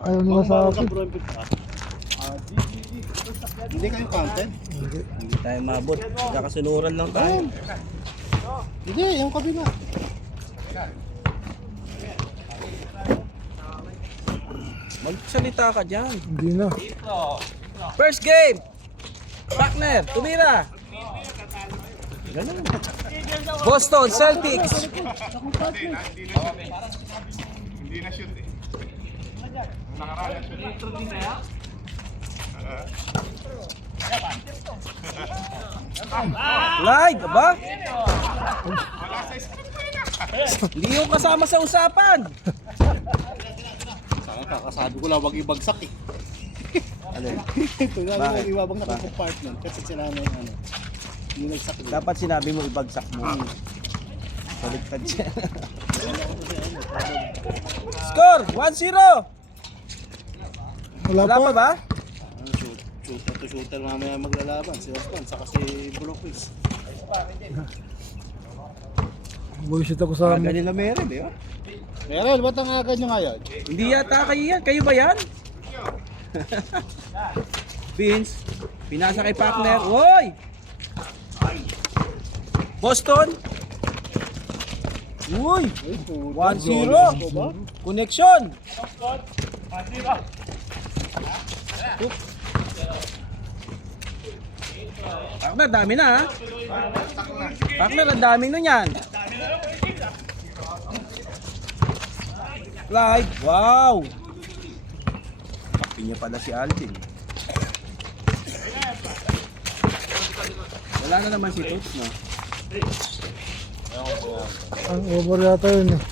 Ayaw nila sa akin. Hindi kayo content? Hindi tayo mabot. Kakasunuran lang tayo. Hindi, yung kabila. Magsalita ka dyan. Hindi na. First game! Partner, tumira! Ganun. Boston Celtics. Hindi na shoot eh. Clyde, ba? Hindi yung kasama sa usapan. Saka kakasabi ko lang, wag ibagsak eh. Ano? Ito nga Bakit? lang, iwabag na compartment kasi sila na yung ano. Yung nagsak din. Dapat sinabi mo ibagsak mo. Baliktad siya. Score! 1-0! Wala Wala pa pa. ba? Ano, shooter to shooter mamaya maglalaban. Si Osman, saka si Brooklys. Bullshit ako sa Aga nila meron eh. Oh. Meron, ba't ang agad nyo ngayon? Hindi yata kayo yan. Kayo ba yan? Vince, pinasa kay partner. Woy! Boston. Uy! 1-0. Connection. Partner, dami na ha. Partner, ang daming nun yan. Clyde, wow! Pakpi niya pala si Alvin. Wala na naman si Toots, no? ang over yata yun eh.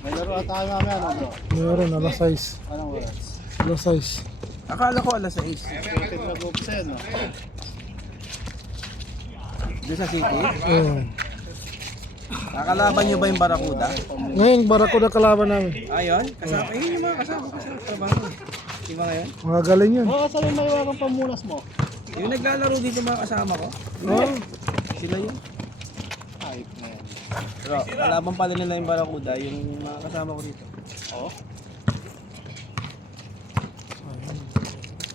May laro at tayo mamaya, ano bro? Meron, alas 6. Anong oras? Alas 6. Akala ko alas 6. Shooting na group sa no? Doon sa city? Oo. Nakalaban niyo ba yung Barracuda? Ngayon, Barracuda kalaban namin. Ayun, kasama. Ayun yung mga kasama ko sa trabaho. Di ba ngayon? Mga galing yun. Oo, saan yung maiwagang pamunas mo? Yung naglalaro dito mga kasama ko. Oo. Sila yun. Hype na yan. Pero kalaban pala nila yung Barracuda, yung mga kasama ko dito. Oo?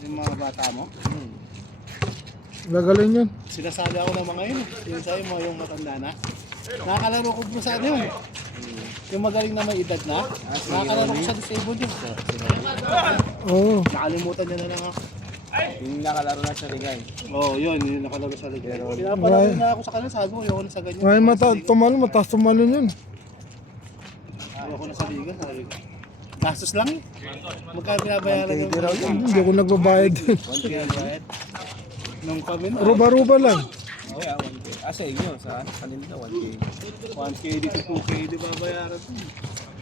Yung mga bata mo? Gagaling yun. Sinasabi ako ng mga yun. Yung sa'yo mo, yung matanda na. Nakakalaro ko po sa ano yun. Yung magaling na may edad na. Nakakalaro ko sa disabled yun. Oo. Nakalimutan niya na lang ako. Yung nakalaro na sa Rigay. Oo, yun. Yung nakalaro sa ligay. Pinapalaro na ako sa kanila. Sabi ko, ayoko na sa ganyan. Ngayon mataas tumalon yun. Ayoko na sa liga. Sabi ko. Gastos lang eh. Magkano binabayaran yung Hindi ako nagbabayad din. 1K bayad. nung kami na. Ruba-ruba lang. Oh yeah, 1K. Ah, sa inyo, sa kanila na 1K. 1K dito, 2K di babayaran.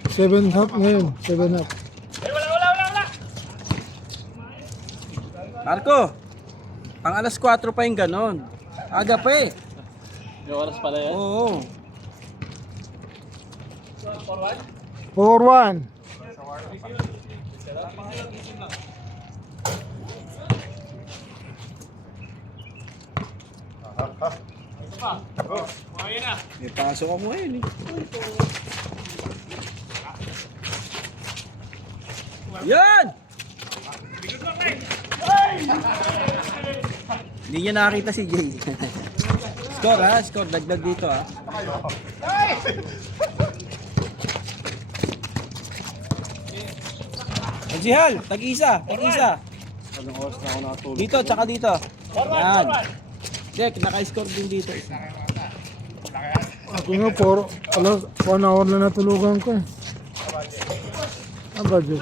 7.5 ngayon. 7.5. Marco, ang alas 4 pa yung ganon. Aga pa eh. Yung oras pala yan? Oo. 4-1. May pasok ako ngayon eh. Yan! Hindi niya nakita si Jay. Score ha, score. Dagdag dito ha. Magsihal, tag-isa, tag-isa. Anong oras na ako nakatulog? Dito, tsaka dito. Yan. Dek, naka-score din dito. Ako nga, 1 hour na natulugan ko eh. Ang budget.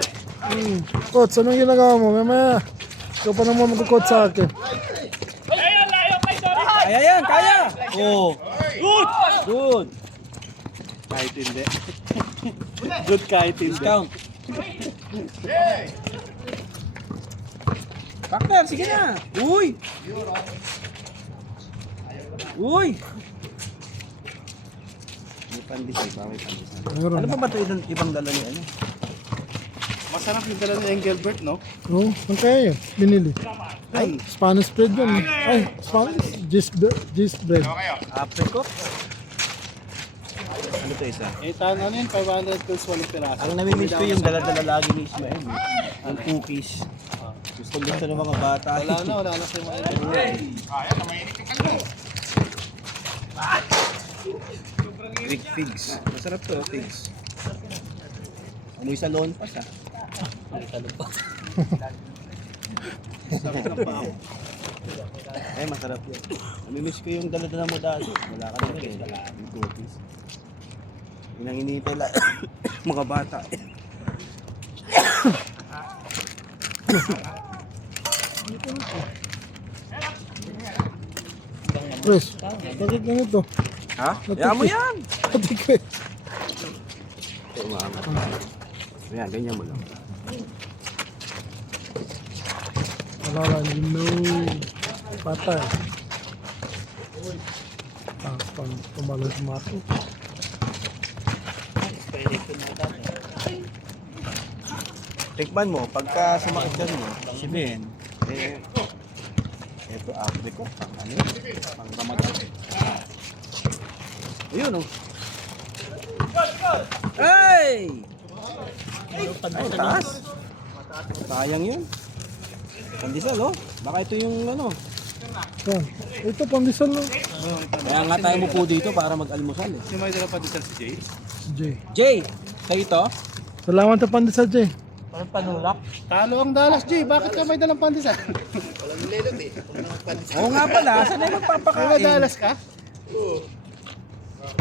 Coach, anong ginagawa mo? Mamaya, ikaw pa naman mag-coach sa akin. Kaya yan, kaya! Oh. Good! Good! Kahit hindi. Good kahit hindi. Discount. Partner, sige na! Uy! Uy! May pandisay pa, may pandisay. Meron. Ano ba ito ibang dala ni ano? Masarap yung dala ni Engelbert, no? Oo, ang kaya yun. Binili. Ay, Spanish bread yun. Ay, Spanish. Gist bread. apricot. Ano Ano to isa? Eh, ano yun, 500 pills, 8 piraso. Ang namimiss ko yung dala-dala lagi ni Ismael. Yung cookies. Gusto ng mga bata. Wala na si mga ito. Ayan, mainit yung kalbo. Big figs. Masarap to, figs. Amoy sa loan pass ah. Ay, masarap yun. Namimiss ko yung dala-dala mo dati. Wala ka naman eh. Yung cookies. Yun ang hinihintay lang. Mga bata. Pres, bakit ganito? Ha? Kaya mo yan! Pati ko eh. Ito, umaangat. Ayan, ganyan mo lang. Wala lang, you know. Patay. Tumalas mato. Tikman mo, pagka sumakit dyan mo, si Ben, eh, eto apricot, pang ano, pang ramadan. Ayun oh. Hey! Ay, taas. Sayang yun. Pandesal oh. Baka ito yung ano. Yan. Ito, pandesal no? Kaya nga tayo mo po dito para mag-almusal eh. Si may dala pa din sa si Jay. Jay. Jay, kayo ito? Salamat sa pandesal, Jay. Parang panulak. Talo ang Dallas, Jay. Bakit ka may dalang pandesal? Oo nga pala, saan na Kaya magpapakain? Dallas ka?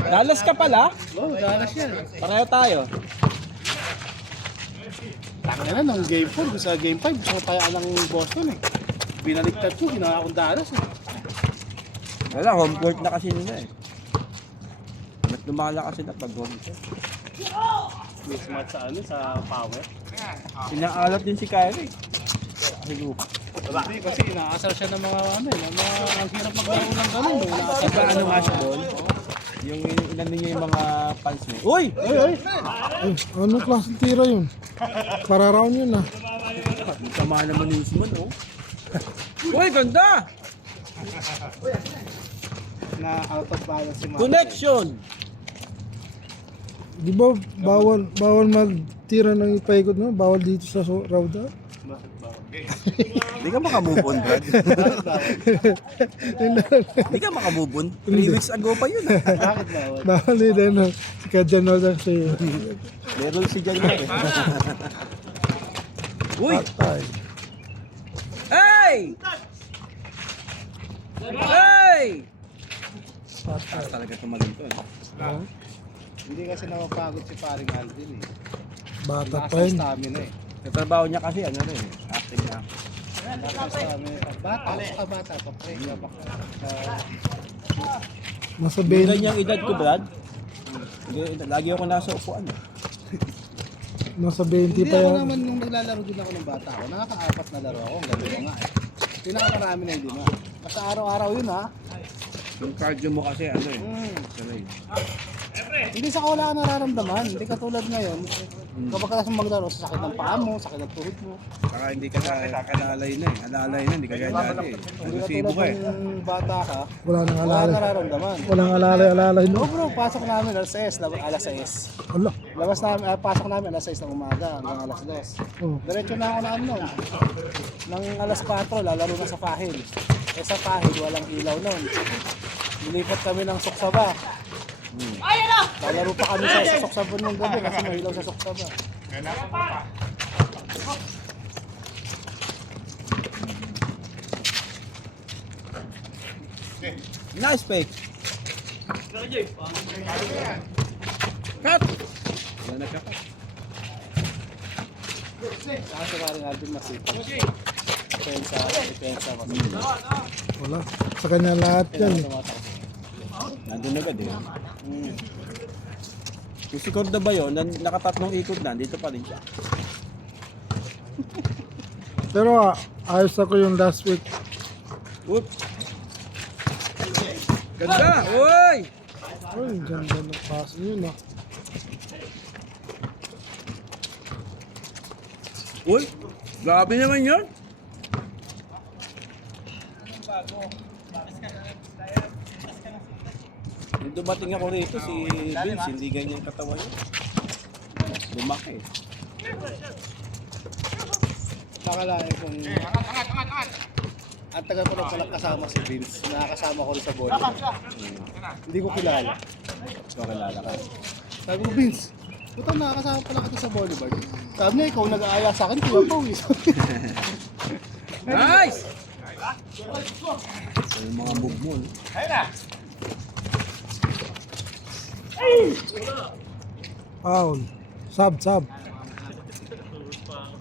Dallas ka pala? Oo, Dallas yan. Pareho tayo. Tangin na, nung game 4, sa game 5, gusto ko tayo ng Boston eh. Binaliktad ko, ginawa akong Dallas eh. Wala, home court na kasi nila eh. Ba't lumalakas sila pag home court? May smart sa ano, sa power. Sinaalat din si Kyrie. Kasi lupa. Hindi, kasi inaasar siya ng mga ano eh, ng mga ang hirap maglaro ng ganun. Inaasar Iba ano nga siya doon? Yung inano niya yung mga fans mo. Uy! Ay, anong klaseng tira yun? Para round yun ah. Tama naman ni Usman oh. Uy, ganda! na out of balance si Mark. Connection! Di ba bawal magtira ng ipaikot no? Bawal dito sa Rauda? Bakit ba? Hindi ka makamove on, Brad. Hindi ka makamove on. 3 weeks ago pa yun ah. Bakit bawal? Bawal din ano. Si Kajan Oda si Meron si Jan eh. Uy! Patay. Hey! Hey! Patay. Talaga tumaling to eh. Oh, Hindi kasi napapagod si paring Alvin eh. bata Lakas pa ng yun. stamina eh. Yung trabaho niya kasi ano rin eh. Acting na. Lakas ng stamina. Bata pa pre. Nasa Yung 20, ganyang edad ko, Brad. Lagi ako nasa upuan eh. nasa 20 Hindi pa ako yan. naman nung naglalaro din ako ng bata ako. Nakaka-4 na laro ako. Ang ganda nga eh. Pinakamarami na hindi na. Basta araw-araw yun ha. Yung cardio mo kasi ano eh. Sanay. Hindi sa wala ka nararamdaman. Hindi katulad ngayon. Kapag ka maglaro, sakit ng paa mo, sakit ng tuhod mo. Saka hindi ka alalay na eh. Alalay na, hindi ka gaya dati eh. Hindi Agresibo katulad ka eh. ng bata ka, Wala nang wala ka alalay. nararamdaman. Walang alalay no? No bro, pasok namin alas 6, alas 6. Ala. Labas namin, pasok namin alas 6 ng umaga hanggang alas 2. Oh. Diretso na ako na ano. Nang alas 4, lalaro na sa Pahil. Eh sa Pahil, walang ilaw noon. Nilipat kami ng Soksaba. Lalaro pa kami sa Soksaba ng gabi kasi may ilaw sa Soksaba. Nice fake. Cut! Wala na ka pa. Kasi maring Alvin masipag. Depensa masipag. Wala. Sa kanya lahat yan eh. Nandun agad eh. Yung si Corda ba yun, nakatatlong ikot na, dito pa rin siya. Pero ayos ako yung last week. Whoop! Ganda! Uy! Ay, ganda ng pass yun ah. Uy! Grabe naman yun! Nung dumating ako rito, si Vince, hindi ganyan katawan niya. Lumaki. Nakalain kung ang tagal ko na pala kasama si Vince. Nakakasama ko rin sa volleyball. Hindi ko kilala. So, kilala ka. Sabi ko, Vince, puto nakakasama pala kita sa volleyball. Sabi niya, ikaw nag-aaya sa akin, kuya Pawis. Nice! Yung mga move mo, no? Foul. Sub.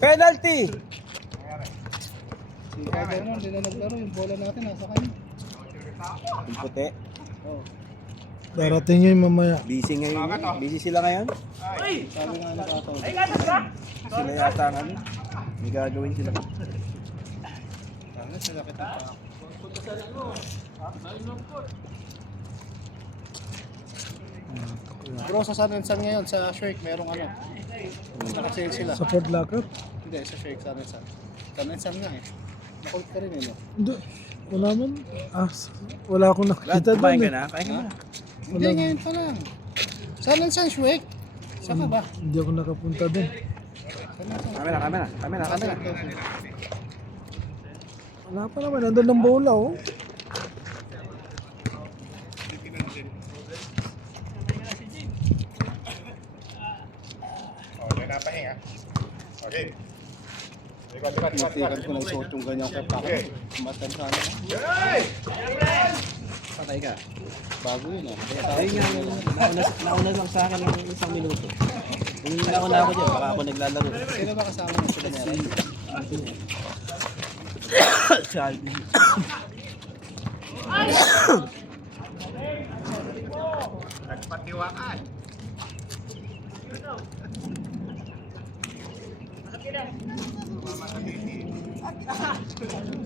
Penalty! Si Kaya gano'n, hindi na naglaro. Yung bola natin nasa kanya. Yung puti. Oh. Darating yun mamaya. Busy ngayon. Busy sila ngayon. Sabi nga nakataon. Sila yata ang ano. May gagawin sila. Tanga, sila kita pa. Bro, sa San Rensan ngayon, sa Shrek, merong ano. Naka-sale sila. Support locker? Hindi, sa Shrek, San Rensan. San Rensan nga eh. Nakulit ka rin eh, no? Hindi. Wala man. Wala akong nakita Kumain doon ka eh. na? Kain ka na. Hindi, ngayon pa lang. San Rensan, Shrek. Saan ka ba? Hindi ako nakapunta doon. Kamera. Wala pa naman. Nandun ng bola oh. Okay, napahinga. Okay. Likod. Matiran ko na isuot yung ganyang kapaka. Matan sana. Patay ka. Bago yun ah. Kaya tao. Ayun nga, nauna lang sa akin ng 1 minuto. Kung nauna ako dyan, baka ako naglalaro. Sino ba kasama mo sila niya? Charlie. Nagpatiwaan.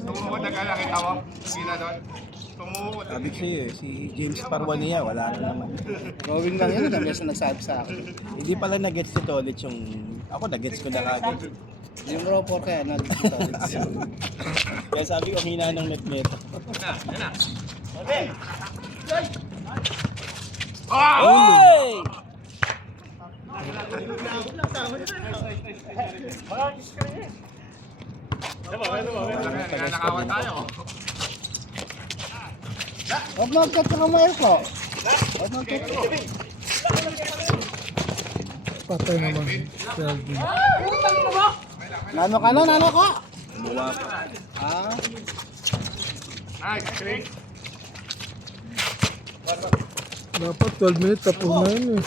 Tumuhod na ka lang kita mo. Sina doon. Tumuhod. Sabi ko sa'yo si James Parwania, wala na naman. Drawing lang yun. Dami sa nagsabi sa akin. Hindi pala na-gets ko to ulit yung... Ako na-gets ko na kagad. Yung raw po kaya nagkita. Kaya sabi ko, hina ng net-meta. Hey! Nakawan tayo. Huwag mag-cut ka kamay ko. Huwag mag-cut ka. Patay naman. Kelvin. Nano ka? Gumawa pa. Ah, Nice, Chris. Dapat 12 minutes tapos na yun eh.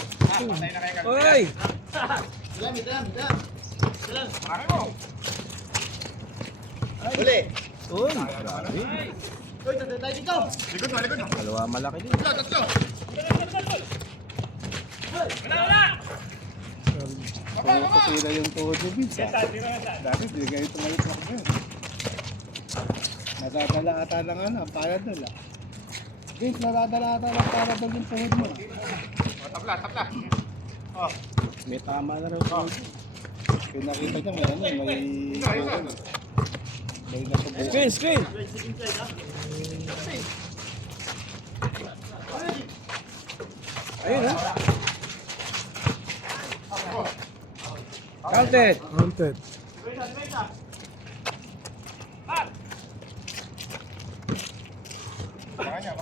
Hoy! Marami mo. Uli! Uy! Likod mo. Dalawa malaki din. Tatlo. kung kapira yung tuhod ni Vince ah. Dati hindi ganito malit ako yun. Nadadala ata lang ano, ang palad nila. Vince, nadadala ata lang palad ng yung tuhod mo. Tapla. Oh. May tama na raw. Pinakita niya may ano, may nasubukan. Screen! Ayun ha? Counted! Haunted. Baka niya.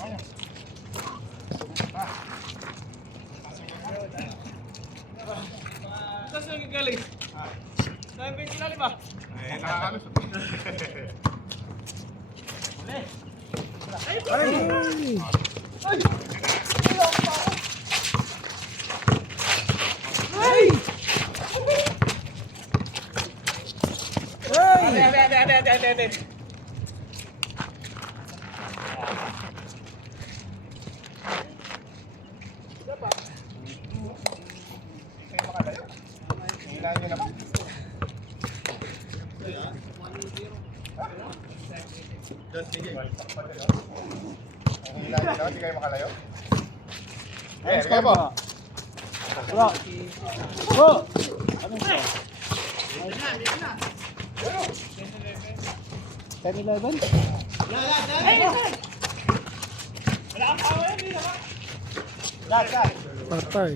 Saan sila galing? Saan ba yung sinalim ba? Nakakalos. Ay! Ade. Hilahin niyo na po. Hilahin niyo na, hindi kayo makalayo. Okay, sige po. Bro! Anong siya? 10-11? Patay.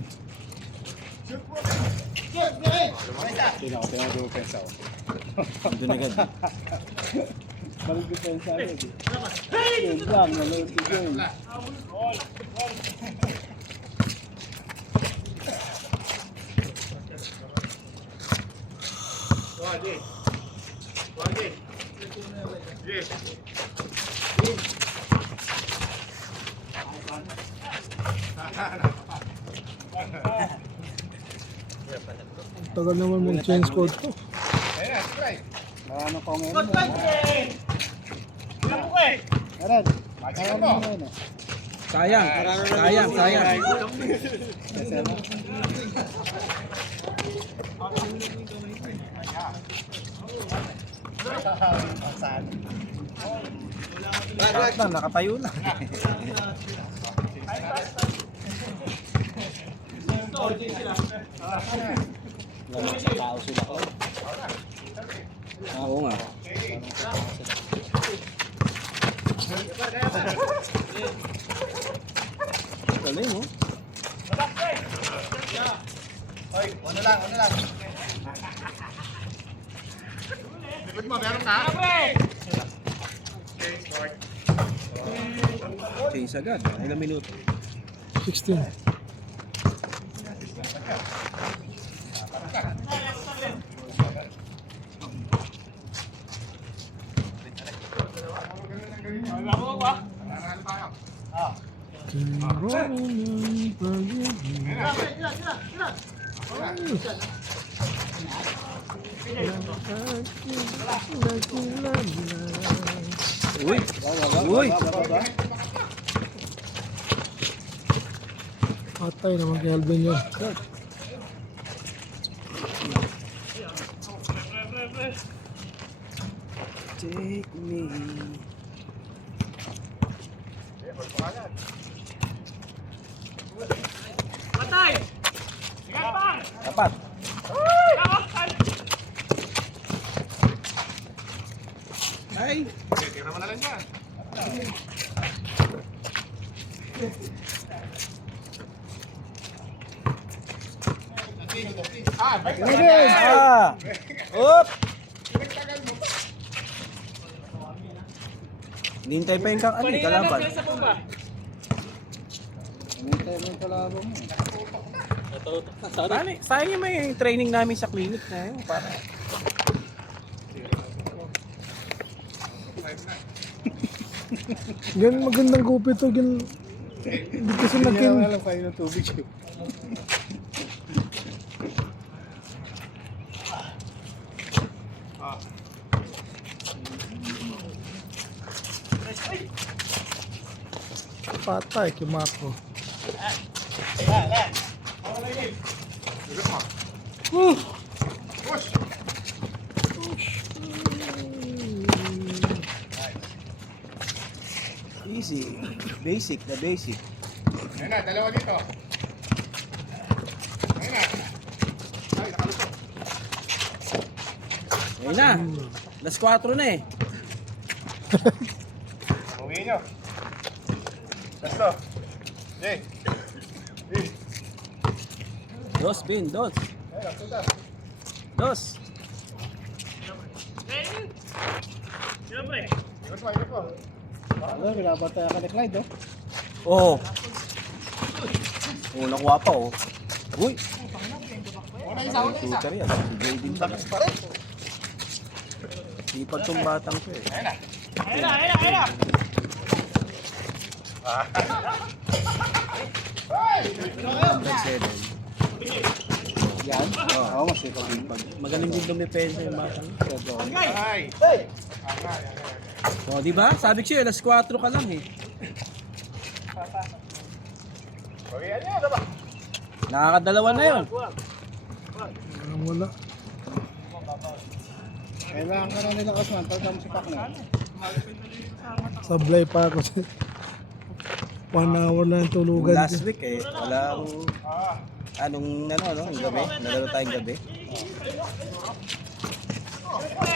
Tingnan ko depensa ko. Doon agad. Balik depensa agad. Yun lang, nanood ko yun. Tagal naman mag-change code to. Ano ko ngayon? Meron. Meron mo ngayon. Sayang. Lahat lang, nakatayo na. Wala sa tao sila ko. Oo nga. Galing mo. Hoy, ano lang. Likod mo, meron ka? Okay, sport. Chase agad. Ilang minuto? 16. Nanalo tayo. Uy! Uy! Patay naman kay Alvin yun. Take me. Patay! Sigat pa! Tapat. Ay! Okay, tira mo na lang yan. Ah! Up! Nintay pa yung kalaban. Sa bumba. Hinintay mo yung kalaban mo. Sayang yung may training namin sa clinic na yun. Para. Yan magandang gupit to. Hindi kasi Hindi naging... na alam kayo ng tubig yun. Patay kay Marco. Push! Easy. Basic na basic. Ayun na, dalawa dito. Ayun na. Ay, nakalusot. Ayun na. Las 4 na eh. Uwi nyo. Basta. Jay. Dos, Bin. Dos. Ayun, nagsuta. Dos. Siyempre. Ikot mo, ikot mo. Ano, binabantay ka ni Clyde, oh. Oh. Oh, nakuha pa oh. Uy. Una isa. Shooter yan. Si Jay din pala. Sipag tong batang to eh. Ayun na. Ayun na. Number 7. Yan. Oo, masipag yun. Magaling din dumepensa yung batang. Ay. Oh, di ba? Sabi ko sa'yo, alas 4 ka lang eh. Okay, ano yan, diba? Nakakadalawa na yun. Wala. Kailangan ka na nila kasman, pagka mo si Pacman. Sablay pa ako. 1 hour lang yung tulugan. Last week eh, wala akong... Anong yung gabi? Nalaro tayong gabi.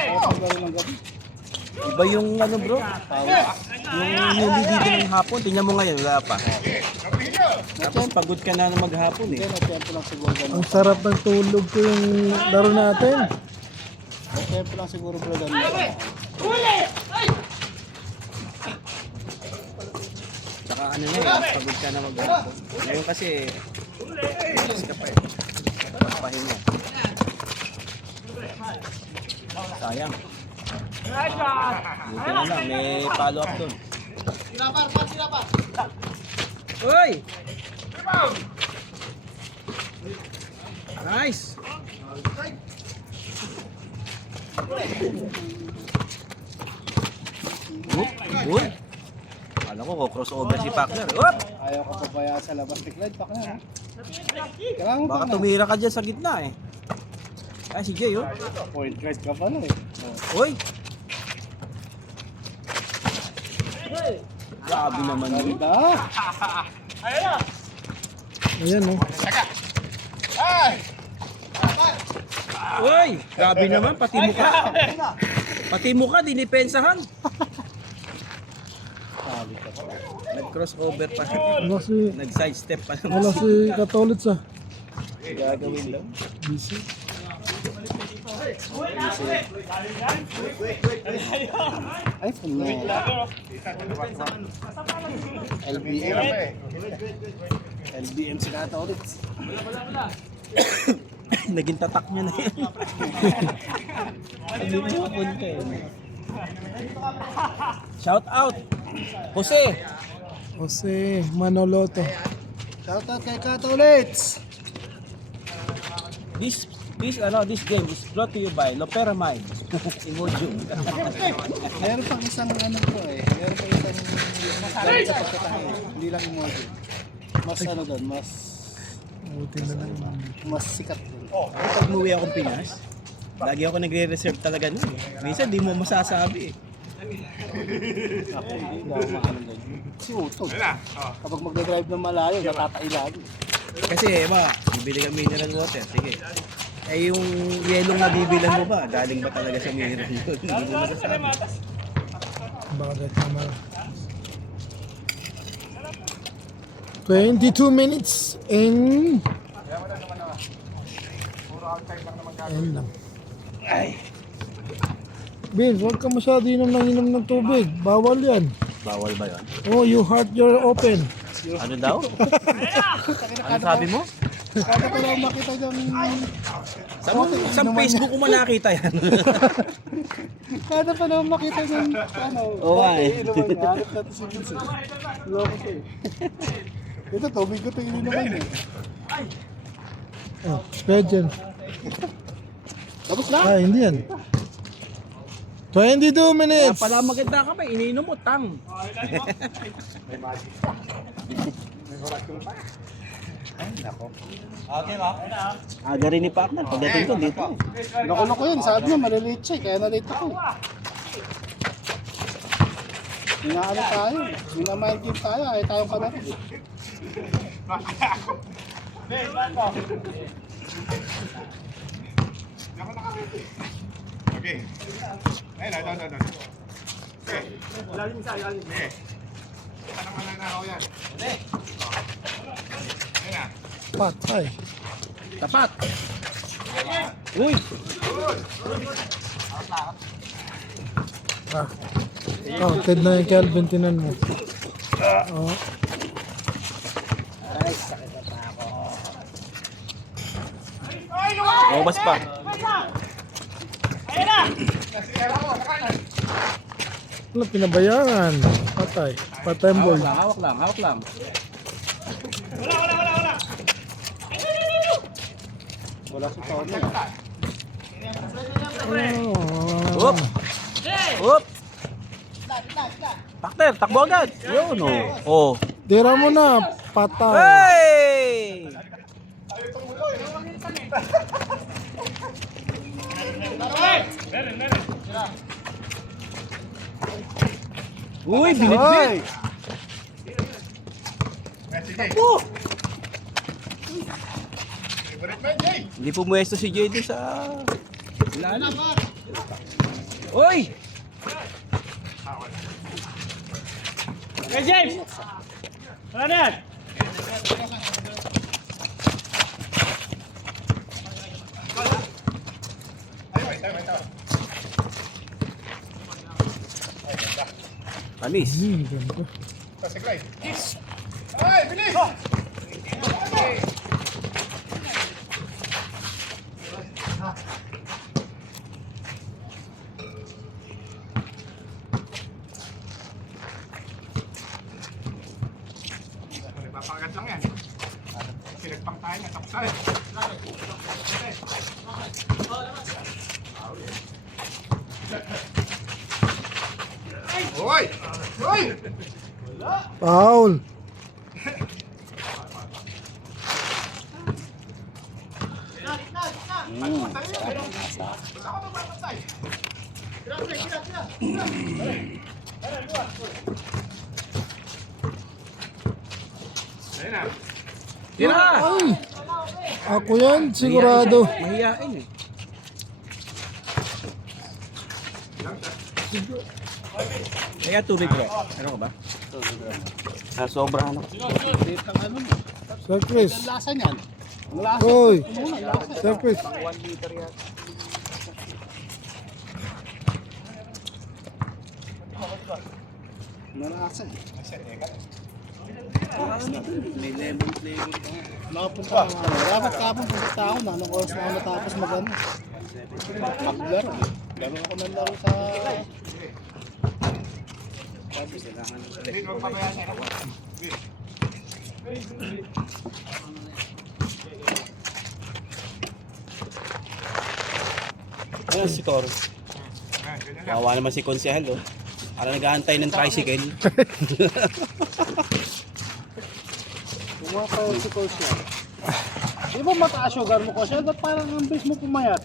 Ang gawin ng gabi. Iba yung bro, yung nili dito ng hapon, tingnan mo ngayon, wala pa. Okay, sabihin nyo. Tapos pagod ka na maghapon Hindi, eh. na-tempo lang siguro ganun. Ang sarap ng tulog ko yung laro natin. Na-tempo lang siguro bro ganun. Tsaka ano na eh, pagod ka na maghapon. Ngayon kasi, relax ka pa eh. Pahinga. Sayang. Buti na lang, may follow up doon. Uy! Nice! Uy! Alam ko, crossover si Pacner. Up! Ayaw ka pabayaan sa labas. Tiglan pa ka na. Kailangan mo Baka pa na. tumira ka dyan sa gitna eh. Ay, si Jay oh. Point guard ka pa na eh. Uy! Grabe naman yun. Ganda. Ayan oh. Uy! Grabe naman, pati mukha. Pati mukha, dinipensahan. Sabi ka pa. Nag-crossover pa. Wala si, Nag-sidestep pa naman. wala si Katolits ah. Gagawin lang. Busy. Ay, puno. LBM. LBM si Kata ulit. Naging tatak niya na yan. Hindi mo punta eh. Shout out! Jose! Jose Manoloto. Shoutout kay Kata ulit. This game is brought to you by Loperamide. Emoji. Meron pang isang ano po eh. Meron pang isang gamit sa pagkatahe. Hindi lang emoji. Mas ano doon, Buti na lang. mas sikat doon. Pag umuwi akong Pinas, lagi ako nagre-reserve talaga nun eh. Minsan di mo masasabi eh. Ako hindi ako maano doon. Si Utod. Kapag magdadrive ng malayo, natatai lagi. Kasi bibili ka mineral water, sige. Eh yung yelong na bibilan mo ba, galing ba talaga sa mineral yun? Hindi mo masasabi. Bakit naman. 22 minutes in... Ayan lang. Vince, huwag ka masyado inom ng tubig. Bawal yan. Bawal ba yun? Oh, you heart your open. Ano daw? Ano sabi mo? Kada pa lang makita yung... Sa Facebook ko man nakita yan. Kada pa lang makita yung... Ano? Oo nga eh. Inuman niya. Hanap natin si Vince. Loko siya eh. Ito, tubig ko ito inuman eh. Oh, Spedgen. Tapos lang. Ah, hindi yan. 22 Kaya minutes. pala maganda ka ba, iniinom mo, tang. Aga rin ni partner, pagdating ko dito. Nakulong ko yun. Sabi niya, maliliit siya eh. Kaya na-late ako. Inaano tayo. Minamind game tayo. Ayaw tayong palaro. Okay. Ayun, ito. Okay. Lalim sa ilalim. Okay. Ito naman ang nakaw yan. Ayun na. Patay. Tapat. Uy! Ah. Counted na yung Calvin, tinan mo. Oh. Lumabas pa. Ayun na! Wala, pinabayangan. Patay. Patay ang ball. Hawak lang. Wala! Wala si Tony. Oh. Up! Up! Partner, takbo agad. Yun oh. Tira mo na. Patay. Hey! Uy, binitbit! Hoy! Oh! Favorite man, Jay. Hindi pumuesto si JD sa ilalim. Uy! Hey, James! Wala na yan! Tamis. Ganito. Kasi Clyde. Ay, bilis! Papagat lang yan. Sinagpang tayo nga, tapos tayo. Hoy! Hoy! Foul. Ayun na. Ay! Ako yan, sigurado. Mahihain eh. Kaya tubig bro. Ano ka ba? Sobrahan ako. Sir Chris. Lasa niyan. Hoy. Sir Chris. 1 liter yan. Malasa eh. May lemon flavor. Nakapunta ako. Dapat kapon punta ako na. Anong oras na ako natapos mag-ano? Maglaro. Laro ako ng laro sa... Hindi ko pabayaan yan. Ano si Cor? Ganyan lang. Kawawa naman si Konsehal oh. Para naghahantay ng tricycle. Bumapa si Coach yan. Di ba mataas sugar mo, Coach? Ba't parang ang bilis mo pumayat?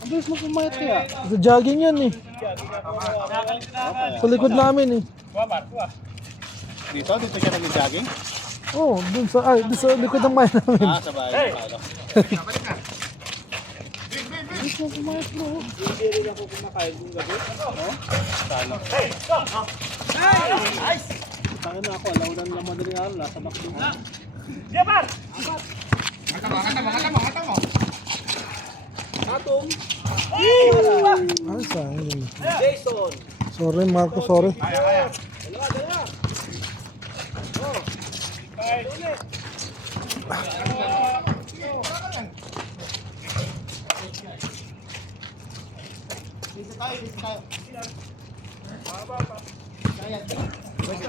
Ang bilis mo pumayat kaya? Sa jogging yan eh. Sa likod namin eh. Dito siya nag-jogging? Oh, dun sa likod ng bahay namin. Sa bahay. Balik na. Bilis mo pumayat bro. Hindi rin ako kumakain kung gabi. Sana. Tangin na ako, alawdan lang madaling araw, nasa McDo. Jepar! Ngata mo. Atong Ay, sayang. Jason. Sorry, Marco, sorry. Kaya.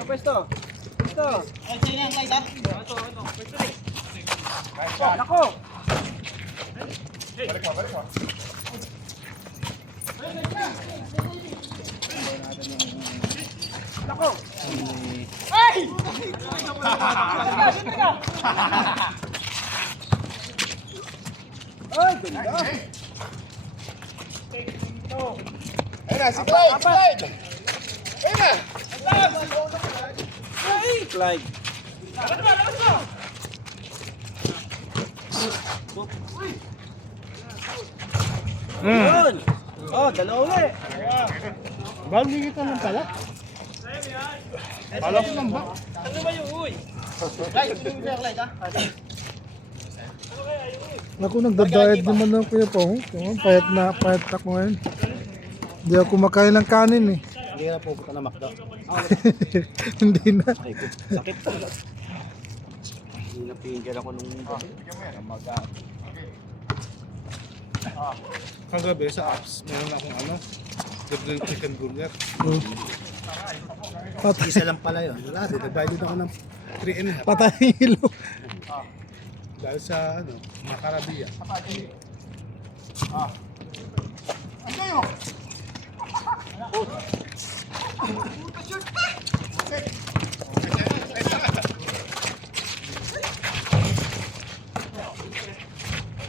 Pwesto. Nako! Balik mo. Nako! Ay! Ayun na, si Clyde! Ayun na! Clyde. Labas mo! Yun. Oh, dalawa ulit. Bali kita lang pala. Alam ko lang ba? Ano ba yung uy? Ako nagda-diet naman ng kuya po. Payat na ako ngayon. Hindi ako kumakain ng kanin eh. Hindi ka na pupunta na McDo. Hindi na. Ay, sakit po. Hindi napinggan ako nung gabi. Kagabi sa apps, meron akong grilled chicken burger. Patay, Isa lang pala yun. Wala, nagbayad ako ng 3.5 patay yung ilong. dahil sa Macarabia. Ang kayo!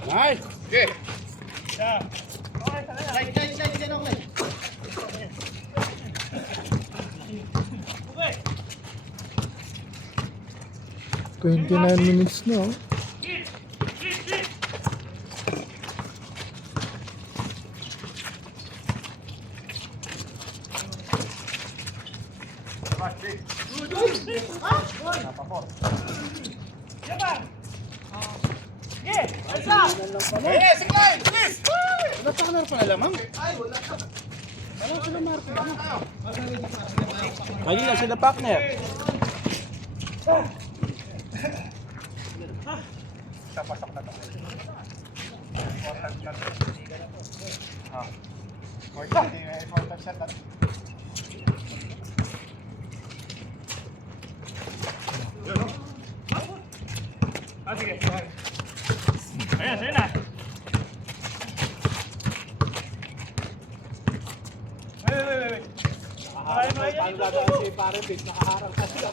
Nice! Okay. Okay. 29 minutes na. Oh. Hit! Hit! Hit! Jepar! Yeah! Elsa! Ayun na, si Clyde! Bilis! Wala pa ka na rin pala lamang. Ayun na sila partner. Pasok na to. Important na to. Important shot na to. Sige. Ayan, sa'yo na. Wait. Paano dadaan si parang big? Nakaharang ka sila.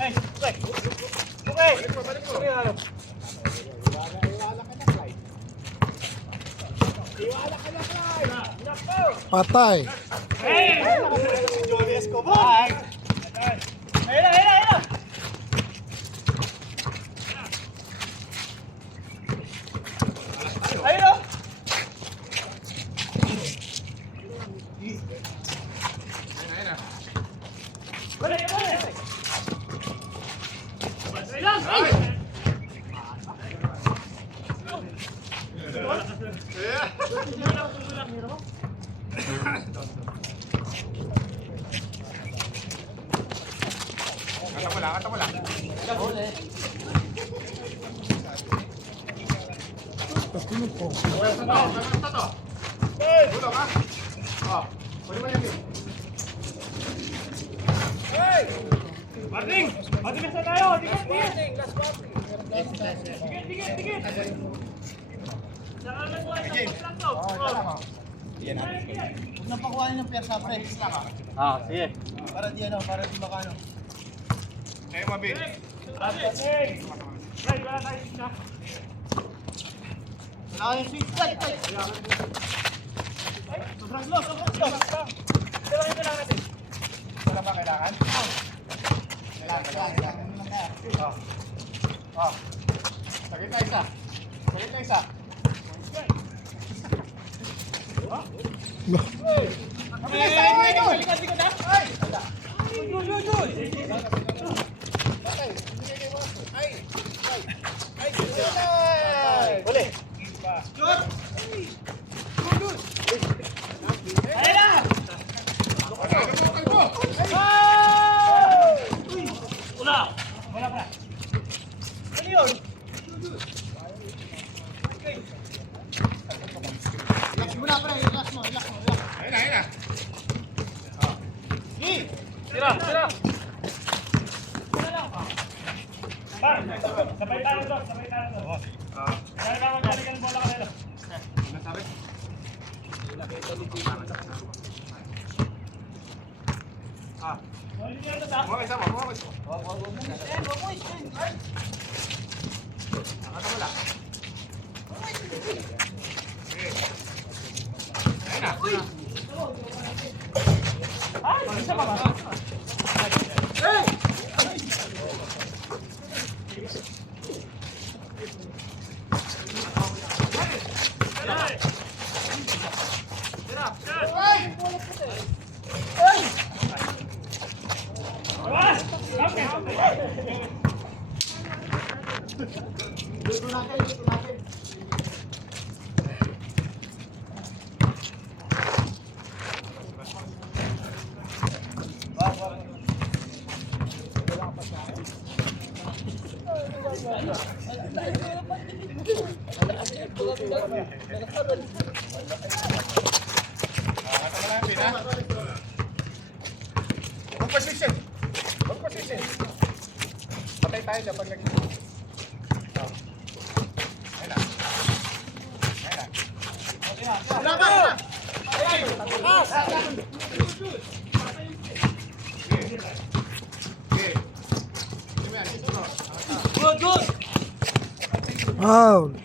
Hey, okay. Okay. Balik mo. Patay. Hey! Johnny Escobar. Ayun na. Ayun na. Wala. Ay lang! Kata mo lang. Bulong ha? Oh, pwede mo yan. Marting! Matigas na tayo! Dikit! Saka lang po, lang to. Huwag na pakuhanin ng piyasa, pre. Sige. Para di makano. Eh, mabi. Right, wala tayo na. Wala kayong switch light. Sobrang slow. Pero ito lang natin. Wala ba kailangan? Kailangan. Oh. Sagit na isa. Likod na. Uli. Ayun na! Wala pa. Ano yun? Relax mo na, pre. Relax mo. Ayun na. Sira. Bar, sabay tayo doon. Kaya naman galing ang bola kanila. Nasabi? Wala niyo ito ta. Mo isa mo. Kata mo lang. Ayun na. Ay, isa pa ba? Kata mo lang, Pina. Huwag position. Patay tayo dyan pag nag-ito. Ayun na. Foul.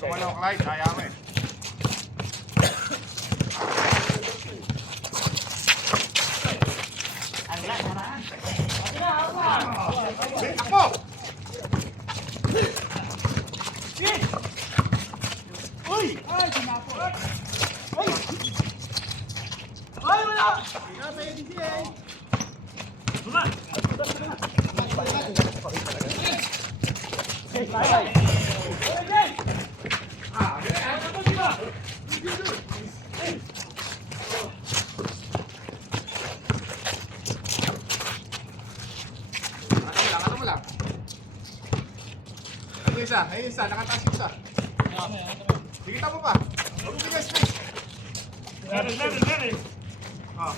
Kumalaw, Clyde. Kaya mo eh. Takbo! Ano mo lang? Ayun isa, nakataas yung isa. Dikita mo pa. Huwag mo bigay space. Meron. Ah.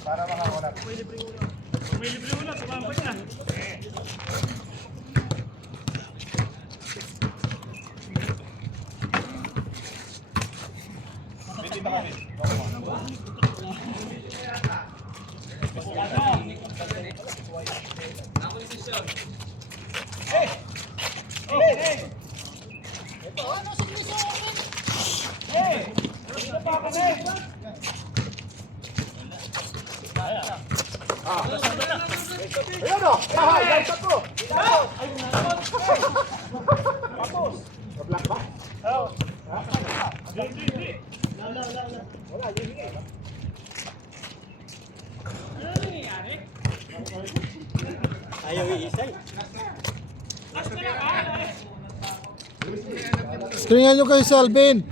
Para makakuna. May libre mo na, sumambay na. Ayun o! Bahay! Dahil sa to! Black ba? Hindi. Screenan nyo kayo si Alvin.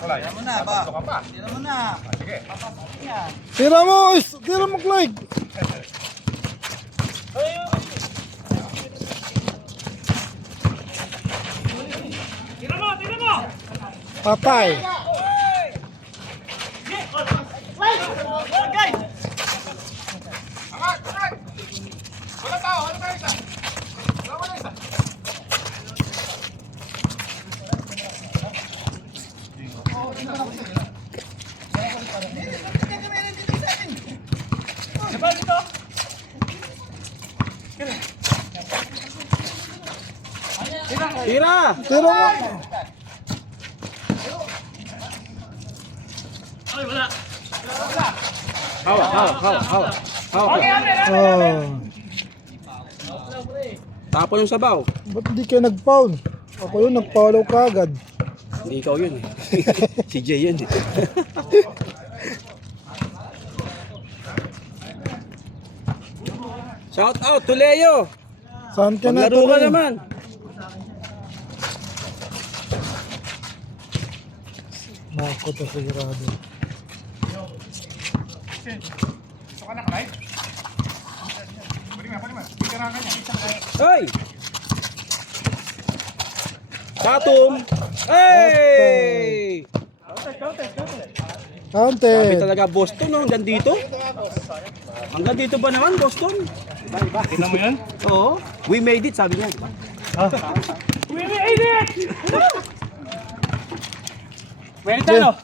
Kulay. Tira mo na ba? Tira mo na. Sige. Tira mo, Clyde. Tira mo! Patay. Angat! Wala tao! Ano tayo isa? Wala isa. Tira! Tira mo. Ay, wala. Hawak. Oh. Tapon yung sabaw. Ba't hindi kayo nag-foul? Ako yun, nag-follow ka agad. Hindi ikaw yun eh. Si Jay yun eh. Shout out to Leo! Saan ka na? Maglaro ka tuloy? naman! Nako, to sigurado. Gusto ka na, Kalay? Pwede mo. Tira ka niya. Hoy! Tatum! Hey! Sabi Counted. talaga Boston, no? Hanggang dito? Hanggang dito ba naman, Boston? Tignan mo yan? Oo. We made it, sabi niya. We made it! Pwede tayo.